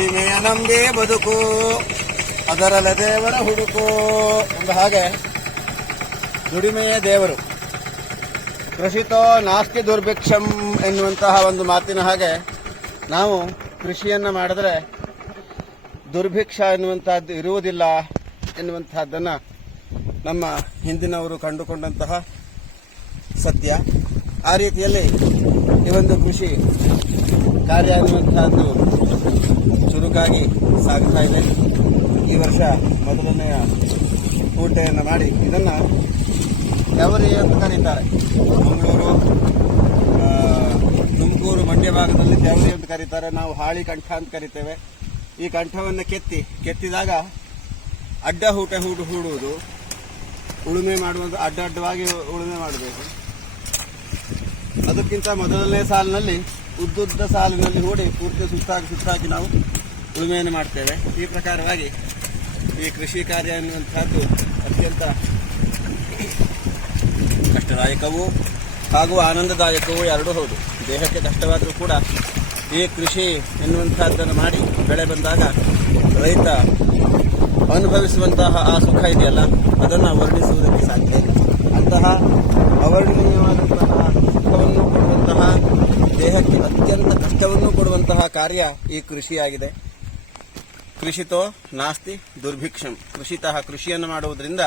ದುಡಿಮೆಯ ನಮ್ದೇ ಬದುಕು, ಅದರಲ್ಲ ದೇವರ ಹುಡುಕು ಎಂಬ ಹಾಗೆ ದುಡಿಮೆಯೇ ದೇವರು. ಕೃಷಿತೋ ನಾಸ್ತಿ ದುರ್ಭಿಕ್ಷಂ ಎನ್ನುವಂತಹ ಒಂದು ಮಾತಿನ ಹಾಗೆ ನಾವು ಕೃಷಿಯನ್ನು ಮಾಡಿದ್ರೆ ದುರ್ಭಿಕ್ಷ ಎನ್ನುವಂತಹದ್ದು ಇರುವುದಿಲ್ಲ ಎನ್ನುವಂತಹದ್ದನ್ನು ನಮ್ಮ ಹಿಂದಿನವರು ಕಂಡುಕೊಂಡಂತಹ ಸತ್ಯ. ಆ ರೀತಿಯಲ್ಲಿ ಈ ಒಂದು ಕೃಷಿ ಕಾರ್ಯ ಎನ್ನುವಂತಹದ್ದು ಚುರುಕಾಗಿ ಸಾಗ್ತಾ ಇದೆ. ಈ ವರ್ಷ ಮೊದಲನೆಯ ಕೂಟೆಯನ್ನು ಮಾಡಿ ಇದನ್ನು ತ್ಯಾವರಿ ಅಂತ ಕರೀತಾರೆ. ಮಂಗಳೂರು, ತುಮಕೂರು, ಮಂಡ್ಯ ಭಾಗದಲ್ಲಿ ತ್ಯಾವರಿ ಅಂತ ಕರೀತಾರೆ. ನಾವು ಹಾಳಿ ಕಂಠ ಅಂತ ಕರಿತೇವೆ. ಈ ಕಂಠವನ್ನು ಕೆತ್ತಿದಾಗ ಅಡ್ಡ ಹೂಡುವುದು, ಉಳುಮೆ ಮಾಡುವಂಥ ಅಡ್ಡವಾಗಿ ಉಳುಮೆ ಮಾಡಬೇಕು. ಅದಕ್ಕಿಂತ ಮೊದಲನೇ ಸಾಲಿನಲ್ಲಿ ಉದ್ದುದ್ದ ಸಾಲಿನಲ್ಲಿ ಹೂಡಿ ಪೂರ್ತಿ ಸುತ್ತಾಕಿ ನಾವು ಉಳುಮೆಯನ್ನು ಮಾಡ್ತೇವೆ. ಈ ಪ್ರಕಾರವಾಗಿ ಈ ಕೃಷಿ ಕಾರ್ಯ ಎನ್ನುವಂತಹದ್ದು ಅತ್ಯಂತ ಕಷ್ಟದಾಯಕವೂ ಹಾಗೂ ಆನಂದದಾಯಕವೂ ಎರಡೂ ಹೌದು. ದೇಹಕ್ಕೆ ಕಷ್ಟವಾದರೂ ಕೂಡ ಈ ಕೃಷಿ ಎನ್ನುವಂತಹದ್ದನ್ನು ಮಾಡಿ ಬೆಳೆ ಬಂದಾಗ ರೈತ ಅನುಭವಿಸುವಂತಹ ಆ ಸುಖ ಇದೆಯಲ್ಲ, ಅದನ್ನು ವರ್ಣಿಸುವುದಕ್ಕೆ ಸಾಧ್ಯ ಇಲ್ಲ. ಅಂತಹ ಅವರ್ಣನೀಯವಾದಂತಹ ಸುಖವನ್ನು ಕೊಡುವಂತಹ, ದೇಹಕ್ಕೆ ಅತ್ಯಂತ ಕಷ್ಟವನ್ನು ಕೊಡುವಂತಹ ಕಾರ್ಯ ಈ ಕೃಷಿಯಾಗಿದೆ. ಕೃಷಿತೋ ನಾಸ್ತಿ ದುರ್ಭಿಕ್ಷಂ. ಕೃಷಿಯನ್ನು ಮಾಡುವುದರಿಂದ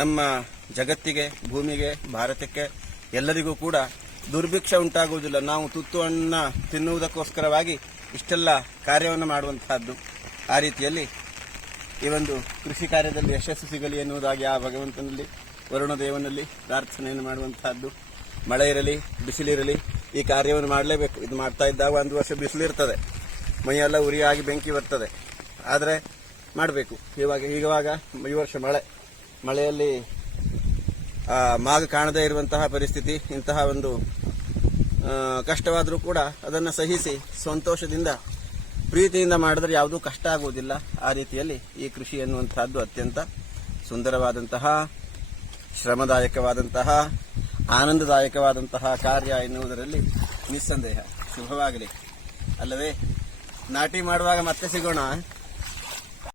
ನಮ್ಮ ಜಗತ್ತಿಗೆ, ಭೂಮಿಗೆ, ಭಾರತಕ್ಕೆ ಎಲ್ಲರಿಗೂ ಕೂಡ ದುರ್ಭಿಕ್ಷ ಉಂಟಾಗುವುದಿಲ್ಲ. ನಾವು ತುತ್ತು ಅನ್ನ ತಿನ್ನುವುದಕ್ಕೋಸ್ಕರವಾಗಿ ಇಷ್ಟೆಲ್ಲ ಕಾರ್ಯವನ್ನು ಮಾಡುವಂತಹದ್ದು. ಆ ರೀತಿಯಲ್ಲಿ ಈ ಒಂದು ಕೃಷಿ ಕಾರ್ಯದಲ್ಲಿ ಯಶಸ್ಸು ಸಿಗಲಿ ಎನ್ನುವುದಾಗಿ ಆ ಭಗವಂತನಲ್ಲಿ, ವರುಣದೇವನಲ್ಲಿ ಪ್ರಾರ್ಥನೆಯನ್ನು ಮಾಡುವಂತಹದ್ದು. ಮಳೆ ಇರಲಿ, ಬಿಸಿಲಿರಲಿ, ಈ ಕಾರ್ಯವನ್ನು ಮಾಡಲೇಬೇಕು. ಇದು ಮಾಡ್ತಾ ಇದ್ದಾಗ ಒಂದು ವರ್ಷ ಬಿಸಿಲಿರ್ತದೆ, ಮೈಯೆಲ್ಲ ಉರಿಯಾಗಿ ಬೆಂಕಿ ಬರ್ತದೆ, ಆದರೆ ಮಾಡಬೇಕು. ಈವಾಗ ಈ ವರ್ಷ ಮಳೆಯಲ್ಲಿ ಮಾಗ ಕಾಣದೇ ಇರುವಂತಹ ಪರಿಸ್ಥಿತಿ. ಇಂತಹ ಒಂದು ಕಷ್ಟವಾದರೂ ಕೂಡ ಅದನ್ನು ಸಹಿಸಿ ಸಂತೋಷದಿಂದ, ಪ್ರೀತಿಯಿಂದ ಮಾಡಿದ್ರೆ ಯಾವುದೂ ಕಷ್ಟ ಆಗುವುದಿಲ್ಲ. ಆ ರೀತಿಯಲ್ಲಿ ಈ ಕೃಷಿ ಎನ್ನುವಂತಹದ್ದು ಅತ್ಯಂತ ಸುಂದರವಾದಂತಹ, ಶ್ರಮದಾಯಕವಾದಂತಹ, ಆನಂದದಾಯಕವಾದಂತಹ ಕಾರ್ಯ ಎನ್ನುವುದರಲ್ಲಿ ನಿಸ್ಸಂದೇಹ. ಶುಭವಾಗಲಿ ಅಲ್ಲವೇ? ನಾಟಿ ಮಾಡುವಾಗ ಮತ್ತೆ ಸಿಗೋಣ.